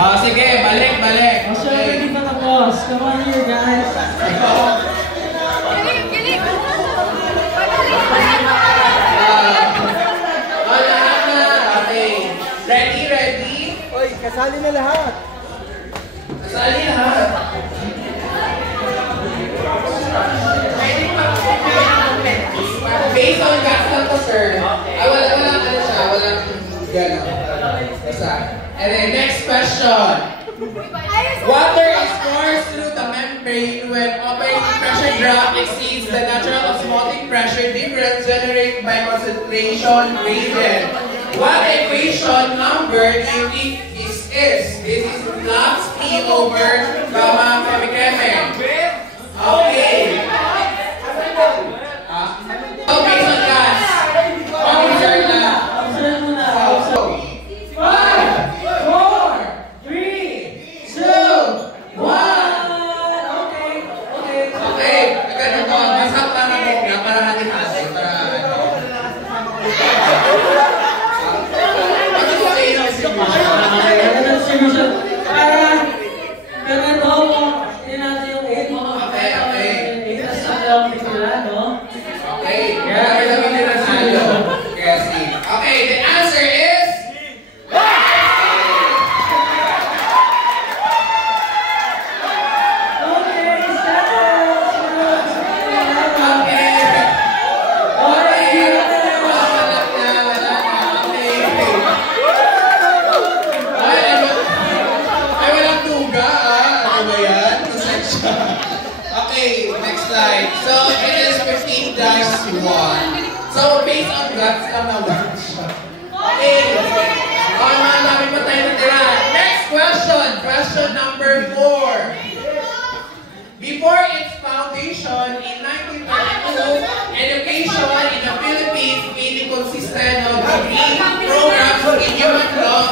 Sige, balik. Oh, syempre, hindi pa tapos. Come on here, guys. Lahat na. Okay. Ready? Oy, kasali na lahat. Based on guts lang to, sir. Walang gano'n. Basta. And then, next question. Water is forced through the membrane when operating pressure drop exceeds the natural osmotic pressure difference generated by concentration gradient. What equation number do you think this is? This is flux P over gamma chemi. Okay. Based on gas. Observe na. 5, 4, 3, 2, 1. Okay. Ganun to. Masap lang ako para hati-hati. Okay, the answer is okay, next slide. So it is 15-1. So based on guts lang naman siya. Okay. Marami pa tayo natira. Next question. Question number 4. Before its foundation in 1932, education in the Philippines mainly consisted of degree programs in human law,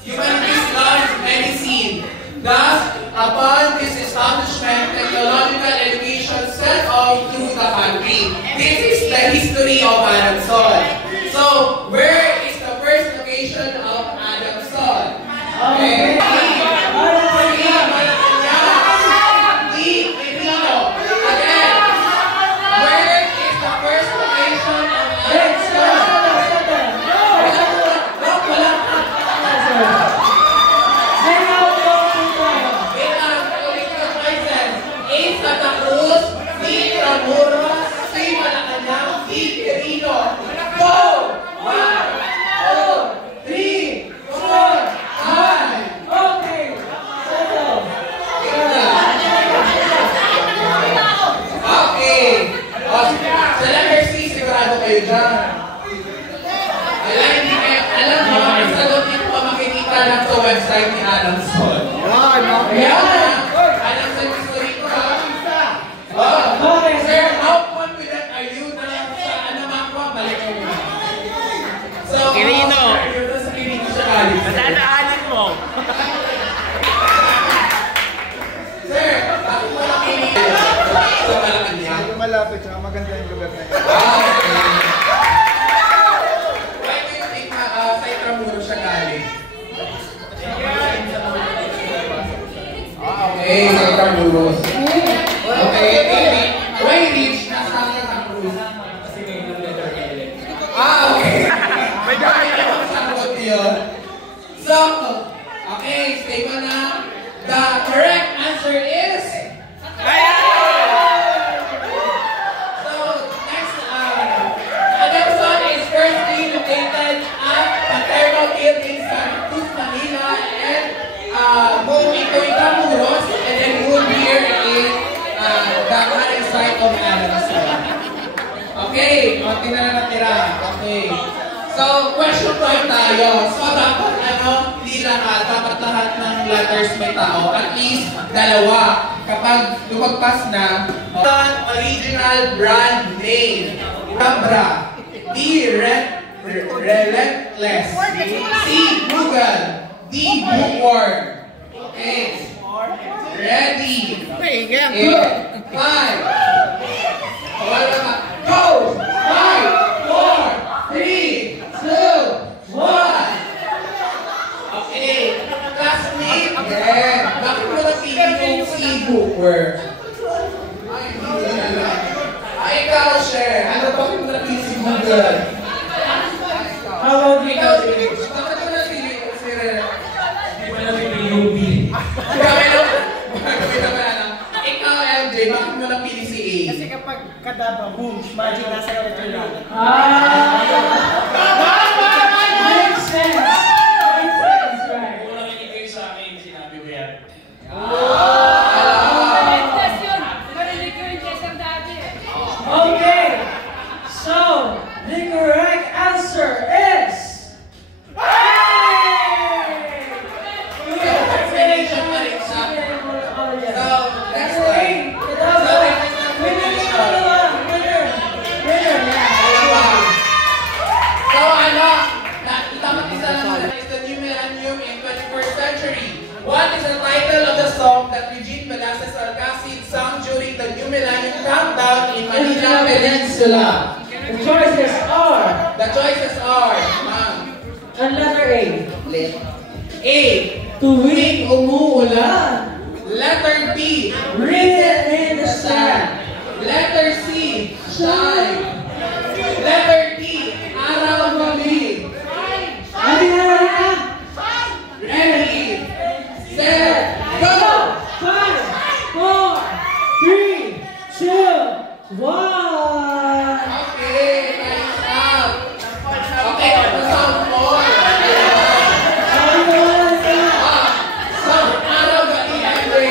humanities, law, and medicine. Thus, upon this establishment, technological education set off through the country. This is the history of Adamson. So, where is the first location of Adamson? Okay. Sa website ni Adamson. Adamson history ko ha. Sir, how confident are you na sa makuha? Balik ko muna. So, Kirino. Sa Kirino siya galing. Matandaanin mo. Sir, ako mo lang Kirino. Sa Malacanang. Medyo malapit, saka maganda yung lugar na yun. Why do you think sa Intramuro siya galing? Okay, sa Intramuros. Okay, why reach na sa Intramuros? Kasi may letter L. Okay. May gagawin ako sa sagot yun. So, okay, stay mo na. The correct answer is so, next, Adamson is firstly located at Paterno Field in Santa Cruz, Manila, and moving to Intramuros, and then would here in the current site of Adamson. Okay, konti na lang natira. Okay. So, question 5 tayo. So, dapat hindi dapat lahat ng letters may tao. At least, dalawa. Kapag lumagpas na, original brand name. Cabra. B. Relentless. C. Google. D. Bookworm. Okay. Ready. 5. Go! 5, 4, 3, 2, 1. Okay. Classmate, Yeah. Bakit mo napili yung si Booker? Ay, ikaw, Cher. Ano, bakit mo napili si Booker? How about you? Ikaw, bakit mo napili si Rer? Hindi mo napili yung B. Grabe no? Ikaw, MJ, bakit mo napili si A? Kasi kapag kadaba, boom, magic nasa letter lang. Makes sense. Makes sense, right? Kung nakinig kayo sa akin, sinabi ko yan. Okay. So, the correct answer is... Explanation pa rin sa... So, next one. So, ano? Tama isa lang muna. It's the new millennium in 21st century. What is the title of the song that Eugene Velasquez Alcacid sang during the new millennium countdown in Manila Peninsula? The choices are... The choices are... Ang letter A. A. Tuwing umuulan. Letter B. Written in the sand. Letter C. Shine. Letter D. Araw gabi. Ano na? Ready. Set. Go! 5, 4, 3, 2, 1. Okay, nice out. Okay, sound more. Sound araw gabi, Andre.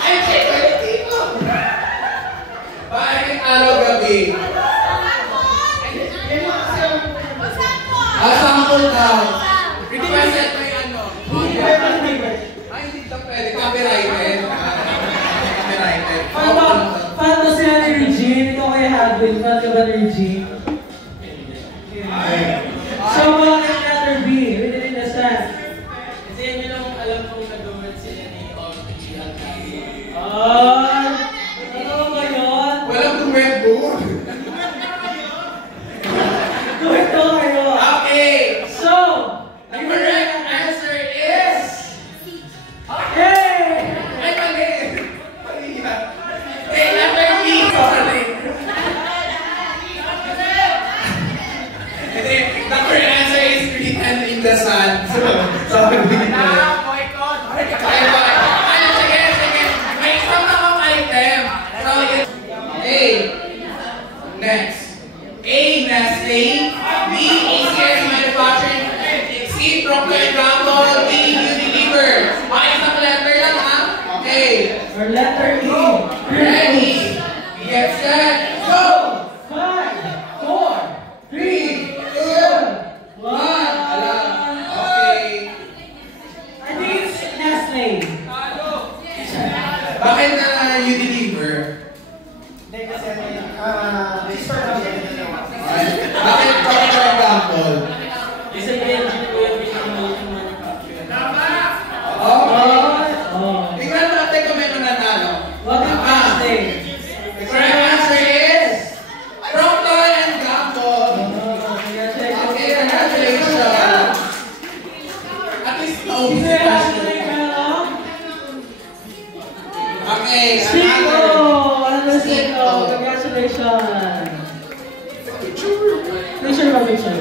Andre, pwede dito. Bakit araw gabi? Sample daw. Requested may ano. Ay, hindi ito pwede. Copyrighted. Copyrighted. Paano ba sila ni Regine? Ito kaya Hadwin. Paano ka ba ni Regine? So, bakit letter B? Written in the sand. Kasi yun yung alam kong nag-duet sila ni Orpigi Alcacid. Ano ba yun? Walang duwet book. Ito kayo. Okay. So, The correct answer is... hey! Ay, mali. Mali yan. Okay, letter B. Sorry. Hindi, the correct answer is written in the sand. Sorry. Boycott! Ay, ano, sige, sige. May isang na akong item. So, A. Next. A. Nestle. B. ACS Manufacturing. C. Procter & Gamble. D. Unilever. Okay, isang letter lang ha. Okay. Or letter E. Ready. Get set. Go! 5, 4, 3, 2, 1. Okay. I think it's Nestle. Bakit na Unilever? Hindi kasi store namin. Bakit Procter & Gamble? Kasi yung engine ko yung pinag-multi manufacturer. Oh. Tingnan natin kung may mananalo. What is Nestle? The correct answer is Procter & Gamble. Okay, congratulations. At least naubos si Ashley. Okay, Cinco! another. Another Cinco! Congratulations! Picture ba, picture?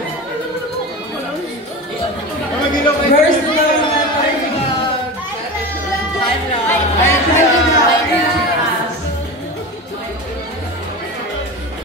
First na